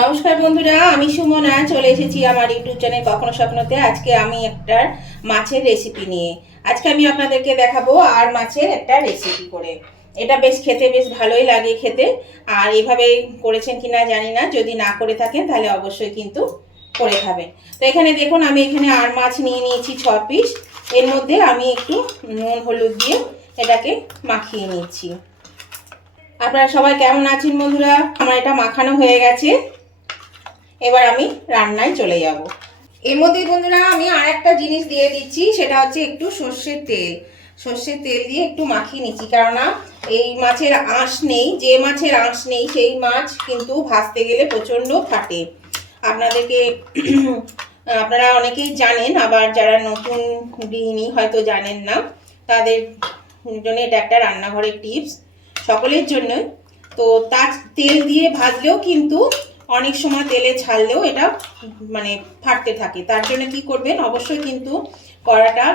নমস্কার বন্ধুরা, আমি সুমনা চলে এসেছি আমার ইউটিউব চ্যানেল কখনো স্বপ্নতে। আজকে আমি একটা মাছের রেসিপি নিয়ে আজকে আমি আপনাদেরকে দেখাবো আর মাছের একটা রেসিপি করে। এটা বেশ খেতে বেশ ভালোই লাগে খেতে। আর এভাবে করেছেন কিনা জানি না, যদি না করে থাকেন তাহলে অবশ্যই কিন্তু করে খাবেন। তো এখানে দেখুন, আমি এখানে আর মাছ নিয়ে নিয়েছি 6 পিস। এর মধ্যে আমি একটু নুন হলুদ দিয়ে এটাকে মাখিয়ে নিচ্ছি। আপনারা সবাই কেমন আছেন বন্ধুরা? আমার এটা মাখানো হয়ে গেছে, এবার আমি রান্নায় চলে যাব। এর মধ্যে বন্ধুরা আমি আর একটা জিনিস দিয়ে দিচ্ছি, সেটা হচ্ছে একটু সর্ষের তেল। সর্ষের তেল দিয়ে একটু মাখিয়ে নিচ্ছি, কেননা এই মাছের আঁশ নেই, যে মাছের আঁশ নেই সেই মাছ কিন্তু ভাজতে গেলে প্রচণ্ড ফাটে। আপনাদেরকে আপনারা অনেকেই জানেন, আবার যারা নতুন গৃহিণী হয়তো জানেন না, তাদের জন্য এটা একটা রান্নাঘরের টিপস, সকলের জন্যই। তো তার তেল দিয়ে ভাজলেও কিন্তু অনেক সময় তেলে ছাড়লেও এটা মানে ফাটতে থাকে। তার জন্য কি করবেন, অবশ্যই কিন্তু কড়াটা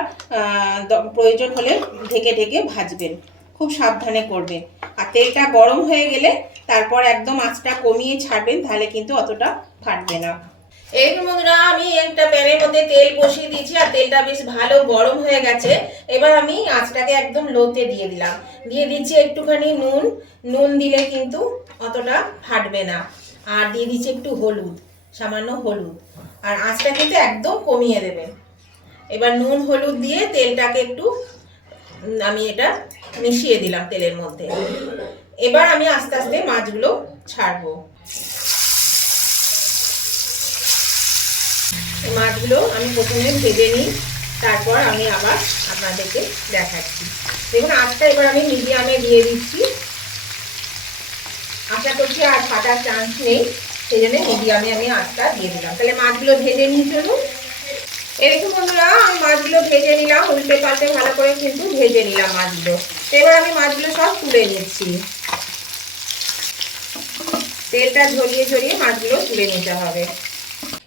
প্রয়োজন হলে ঢেকে ঢেকে ভাজবেন, খুব সাবধানে করবেন। আর তেলটা গরম হয়ে গেলে তারপর একদম আঁচটা কমিয়ে ছাড়বেন, তাহলে কিন্তু অতটা ফাটবে না। এই বন্ধুরা, আমি একটা প্যানের মধ্যে তেল বসিয়ে দিয়েছি আর তেলটা বেশ ভালো গরম হয়ে গেছে। এবার আমি আঁচটাকে একদম লোতে দিয়ে দিলাম। দিয়ে দিচ্ছি একটুখানি নুন। নুন দিলে কিন্তু অতটা ফাটবে না। আর দিয়ে দিচ্ছি একটু হলুদ, সামান্য হলুদ। আর আঁচটা কিন্তু একদম কমিয়ে দেবেন। এবার নুন হলুদ দিয়ে তেলটাকে একটু আমি এটা মিশিয়ে দিলাম তেলের মধ্যে। এবার আমি আস্তে আস্তে মাছগুলো ছাড়বো। মাছগুলো আমি প্রথমে ভেজে নিই, তারপর আমি আবার আপনাদেরকে দেখাচ্ছি। দেখুন, আঁচটা এবার আমি মিডিয়ামে দিয়ে দিচ্ছি। আশা করছি আর ফাটার চান্স নেই, সেই জন্য মিডিয়ামে আমি আঁচটা দিয়ে দিলাম। তাহলে মাছগুলো ভেজে নিই চলুন। এরকম বন্ধুরা, আমি মাছগুলো ভেজে নিলাম, উল্টে পাল্টে ভালো করে কিন্তু ভেজে নিলাম মাছগুলো। এবার আমি মাছগুলো সব তুলে নিচ্ছি। তেলটা ঝরিয়ে ঝরিয়ে মাছগুলো তুলে নিতে হবে।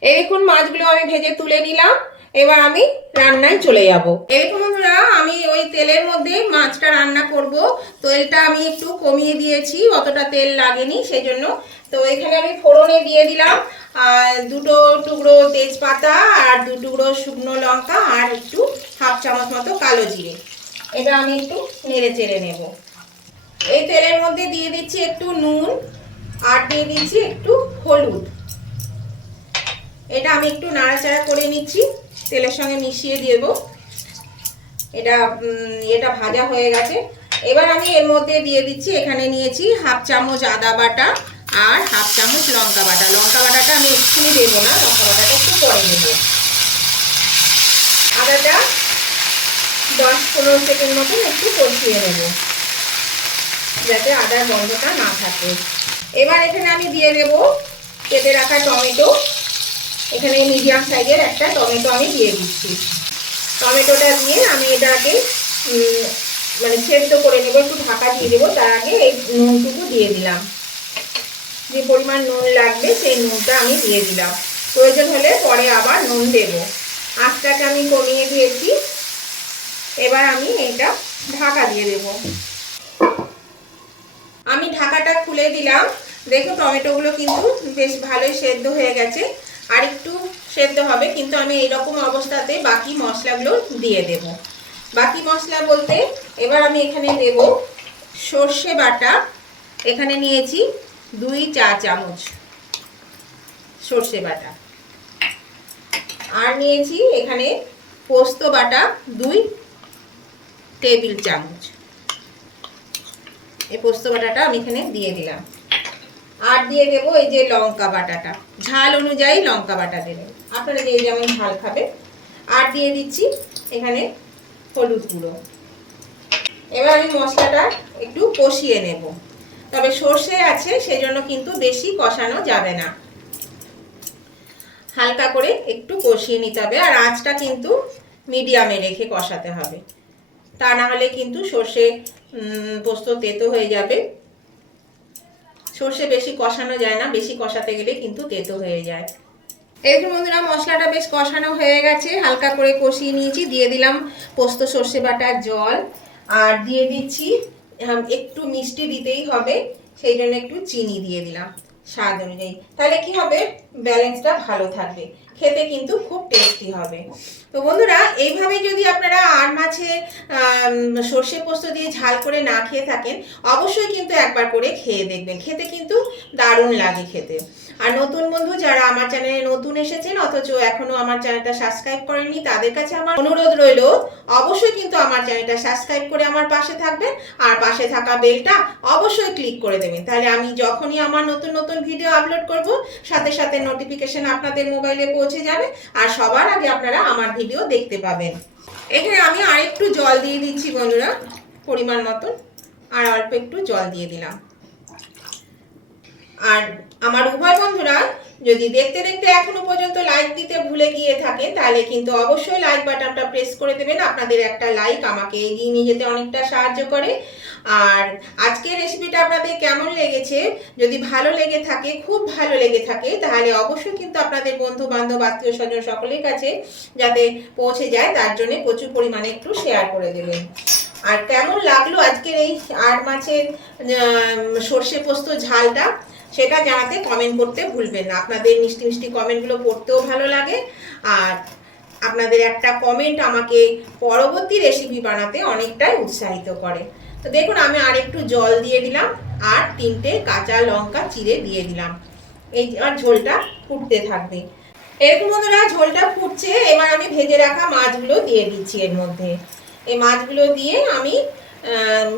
এই দেখুন, মাছগুলো আমি ভেজে তুলে নিলাম। এবার আমি রান্নায় চলে যাব। এরকম বন্ধুরা, আমি ওই তেলের মধ্যে মাছটা রান্না করব। তেলটা আমি একটু কমিয়ে দিয়েছি, অতটা তেল লাগেনি সেই জন্য। তো এখানে আমি ফোড়নে দিয়ে দিলাম আর 2 টুকরো তেজপাতা আর 2 টুকরো শুকনো লঙ্কা আর একটু 1/2 চামচ মতো কালো জিরে। এটা আমি একটু নেড়ে চেড়ে নেব। এই তেলের মধ্যে দিয়ে দিচ্ছি একটু নুন আর দিয়ে দিচ্ছি একটু হলুদ। এটা আমি একটু নাড়াচাড়া করে নিচ্ছি, তেলের সঙ্গে মিশিয়ে দেব। এটা ভাজা হয়ে গেছে। এবার আমি এর মধ্যে দিয়ে দিচ্ছি, এখানে নিয়েছি 1/2 চামচ আদা বাটা আর 1/2 চামচ লঙ্কা বাটা। লঙ্কা বাটাটা আমি এক্ষুনি দেবো না, লঙ্কা বাটাটা একটু পরে দেবো। আদাটা 10-15 সেকেন্ড মতন একটু কষিয়ে নেব, যাতে আদার গন্ধটা না থাকে। এবার এখানে আমি দিয়ে দেব কেটে রাখা টমেটো। এখানে মিডিয়াম সাইজের একটা টমেটো আমি দিয়ে দিচ্ছি। টমেটোটা দিয়ে আমি এটাকে মানে সেদ্ধ করে নেব, একটু ঢাকা দিয়ে দেবো। তার আগে এই নুনটুকু দিয়ে দিলাম, যে পরিমাণ নুন লাগবে সেই নুনটা আমি দিয়ে দিলাম। প্রয়োজন হলে পরে আবার নুন দেব। আঁচটাকে আমি কমিয়ে দিয়েছি। এবার আমি এটা ঢাকা দিয়ে দেব। আমি ঢাকাটা খুলে দিলাম। দেখো, টমেটোগুলো কিন্তু বেশ ভালোই সেদ্ধ হয়ে গেছে। আর একটু সেদ্ধ হবে, কিন্তু আমি এইরকম অবস্থাতে বাকি মশলাগুলো দিয়ে দেব। বাকি মশলা বলতে এবার আমি এখানে দেব সর্ষে বাটা। এখানে নিয়েছি 2 চা চামচ সর্ষে বাটা। আর নিয়েছি এখানে পোস্ত বাটা 2 টেবিল চামচ। এই পোস্ত বাটাটা আমি এখানে দিয়ে দিলাম। আর দিয়ে দেবো এই যে লঙ্কা বাটাটা, ঝাল অনুযায়ী লঙ্কা বাটা দেবেন, আপনারা যে যেমন ঝাল খাবে। আর দিয়ে দিচ্ছি এখানে হলুদ গুঁড়ো। এবার আমি মশলাটা একটু কষিয়ে নেব, তবে সর্ষে আছে সেজন্য কিন্তু বেশি কষানো যাবে না, হালকা করে একটু কষিয়ে নিতে হবে। আর আঁচটা কিন্তু মিডিয়ামে রেখে কষাতে হবে, তা না হলে কিন্তু সর্ষে পোস্ত তেতো হয়ে যাবে। সর্ষে বেশি কষানো যায় না, বেশি কষাতে গেলে কিন্তু তেতো হয়ে যায়। এই বন্ধুরা, মশলাটা বেশ কষানো হয়ে গেছে, হালকা করে কষিয়ে নিয়েছি। দিয়ে দিলাম পোস্ত সর্ষে বাটার জল আর দিয়ে দিচ্ছি একটু মিষ্টি দিতেই হবে, সেই জন্য একটু চিনি দিয়ে দিলাম স্বাদ অনুযায়ী, তাহলে কি হবে, ব্যালেন্সটা ভালো থাকবে, খেতে কিন্তু খুব টেস্টি হবে। তো বন্ধুরা, এইভাবে যদি আপনারা আর মাছে সর্ষে পোস্ত দিয়ে ঝাল করে না খেয়ে থাকেন, অবশ্যই কিন্তু একবার করে খেয়ে দেখবেন, খেতে কিন্তু দারুণ লাগে খেতে। আর নতুন বন্ধু যারা আমার চ্যানেলে নতুন এসেছেন অথচ এখনো আমার চ্যানেলটা সাবস্ক্রাইব করেননি, তাদের কাছে আমার অনুরোধ রইল, অবশ্যই কিন্তু আমার চ্যানেলটা সাবস্ক্রাইব করে আমার পাশে থাকবেন, আর পাশে থাকা বেলটা অবশ্যই ক্লিক করে দেবেন, তাহলে আমি যখনই আমার নতুন নতুন ভিডিও আপলোড করব সাথে সাথে নোটিফিকেশন আপনাদের মোবাইলে পৌঁছে যাবে, আর সবার আগে আপনারা আমার ভিডিও দেখতে পাবেন। এখানে আমি আরেকটু জল দিয়ে দিচ্ছি বন্ধুরা, পরিমাণ মতন, আর অল্প একটু জল দিয়ে দিলাম। আর আমার উভয় বন্ধুরা যদি দেখতে দেখতে এখনো পর্যন্ত লাইক দিতে ভুলে গিয়ে থাকেন, তাহলে কিন্তু অবশ্যই লাইক বাটনটা প্রেস করে দেবেন। আপনাদের একটা লাইক আমাকে এগিয়ে নিয়ে যেতে অনেকটা সাহায্য করে। আর আজকের রেসিপিটা আপনাদের কেমন লেগেছে, যদি ভালো লেগে থাকে, খুব ভালো লেগে থাকে, তাহলে অবশ্যই কিন্তু আপনাদের বন্ধু বান্ধব আত্মীয় স্বজন সকলের কাছে যাতে পৌঁছে যায় তার জন্য প্রচুর পরিমাণে একটু শেয়ার করে দেবেন। আর কেমন লাগলো আজকের এই আর মাছের সর্ষে পোস্ত ঝালটা, সেটা জানাতে কমেন্ট করতে ভুলবেন না। আপনাদের মিষ্টি মিষ্টি কমেন্টগুলো পড়তেও ভালো লাগে, আর আপনাদের একটা কমেন্ট আমাকে পরবর্তী রেসিপি বানাতে অনেকটাই উৎসাহিত করে। তো দেখুন, আমি আর একটু জল দিয়ে দিলাম, আর 3টে কাঁচা লঙ্কা চিড়ে দিয়ে দিলাম। এই আর ঝোলটা ফুটতে থাকবে। এরকম বন্ধুরা ঝোলটা ফুটছে, এবার আমি ভেজে রাখা মাছগুলো দিয়ে দিচ্ছি এর মধ্যে। এই মাছগুলো দিয়ে আমি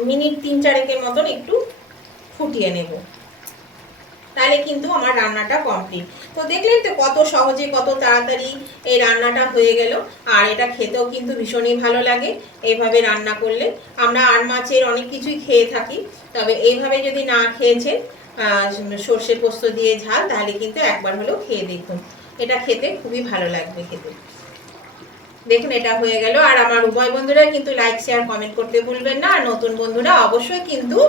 মিনিট 3-4 মতন একটু ফুটিয়ে নেব, তাহলে কিন্তু আমার রান্নাটা কমপ্লিট। তো দেখলেন তো কত সহজে কত তাড়াতাড়ি এই রান্নাটা হয়ে গেল, আর এটা খেতেও কিন্তু ভীষণই ভালো লাগে এইভাবে রান্না করলে। আমরা আর মাছের অনেক কিছুই খেয়ে থাকি, তবে এইভাবে যদি না খেয়েছেন সর্ষে পোস্ত দিয়ে ঝাল, তাহলে কিন্তু একবার হলেও খেয়ে দেখুন, এটা খেতে খুবই ভালো লাগবে খেতে। দেখুন এটা হয়ে গেল, আর আমার উভয় বন্ধুরা কিন্তু লাইক শেয়ার কমেন্ট করতে ভুলবেন না, আর নতুন বন্ধুরা অবশ্যই কিন্তু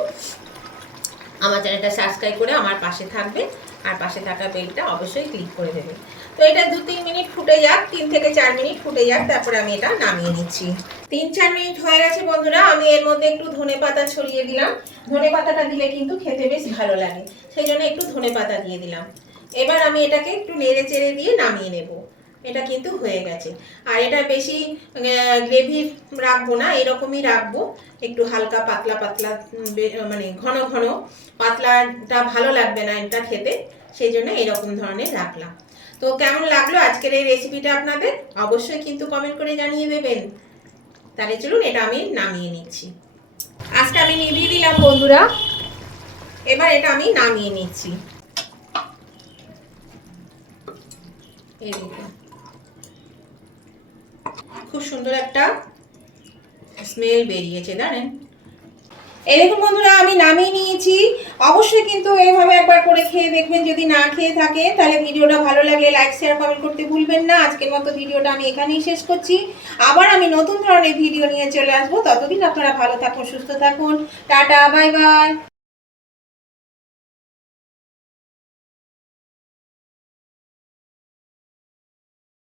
আমার চ্যানেলটা সাবস্ক্রাইব করে আমার পাশে থাকবে, আর পাশে থাকা বেলটা অবশ্যই ক্লিক করে দেবে। তো এটা 2-3 মিনিট ফুটে যাক, 3 থেকে 4 মিনিট ফুটে যাক, তারপরে আমি এটা নামিয়ে নিচ্ছি। 3-4 মিনিট হয়ে গেছে বন্ধুরা, আমি এর মধ্যে একটু ধনেপাতা ছড়িয়ে দিলাম। ধনেপাতাটা দিলে কিন্তু খেতে বেশ ভালো লাগে, সেই জন্য একটু ধনেপাতা দিয়ে দিলাম। এবার আমি এটাকে একটু নেড়ে চেড়ে দিয়ে নামিয়ে নেব। এটা কিন্তু হয়ে গেছে। আর এটা বেশি গ্রেভি রাখবো না, এরকমই রাখবো, একটু হালকা পাতলা পাতলা, মানে ঘন ঘন। পাতলাটা ভালো লাগবে না এটা খেতে, সেই জন্য এরকম ধরনের রাখলাম। তো কেমন লাগলো আজকের এই রেসিপিটা আপনাদের, অবশ্যই কিন্তু কমেন্ট করে জানিয়ে দেবেন। তাহলে চলুন এটা আমি নামিয়ে নিচ্ছি। আজকে আমি নিভিয়ে দিলাম বন্ধুরা, এবার এটা আমি নামিয়ে নিচ্ছি। এই দেখুন, খুব সুন্দর একটা স্মেল বেরিয়েছে, জানেন। এই দেখুন বন্ধুরা, আমি নামিয়ে নিয়েছি। অবশ্যই কিন্তু এইভাবে একবার করে খেয়ে দেখবেন, যদি না খেয়ে থাকে তাহলে ভিডিওটা ভালো লাগলে লাইক শেয়ার কমেন্ট করতে ভুলবেন না। আজকের মতো ভিডিওটা আমি এখানেই শেষ করছি, আবার আমি নতুন ধরনের ভিডিও নিয়ে চলে আসবো। ততদিন আপনারা ভালো থাকুন, সুস্থ থাকুন, টাটা, বাই বাই।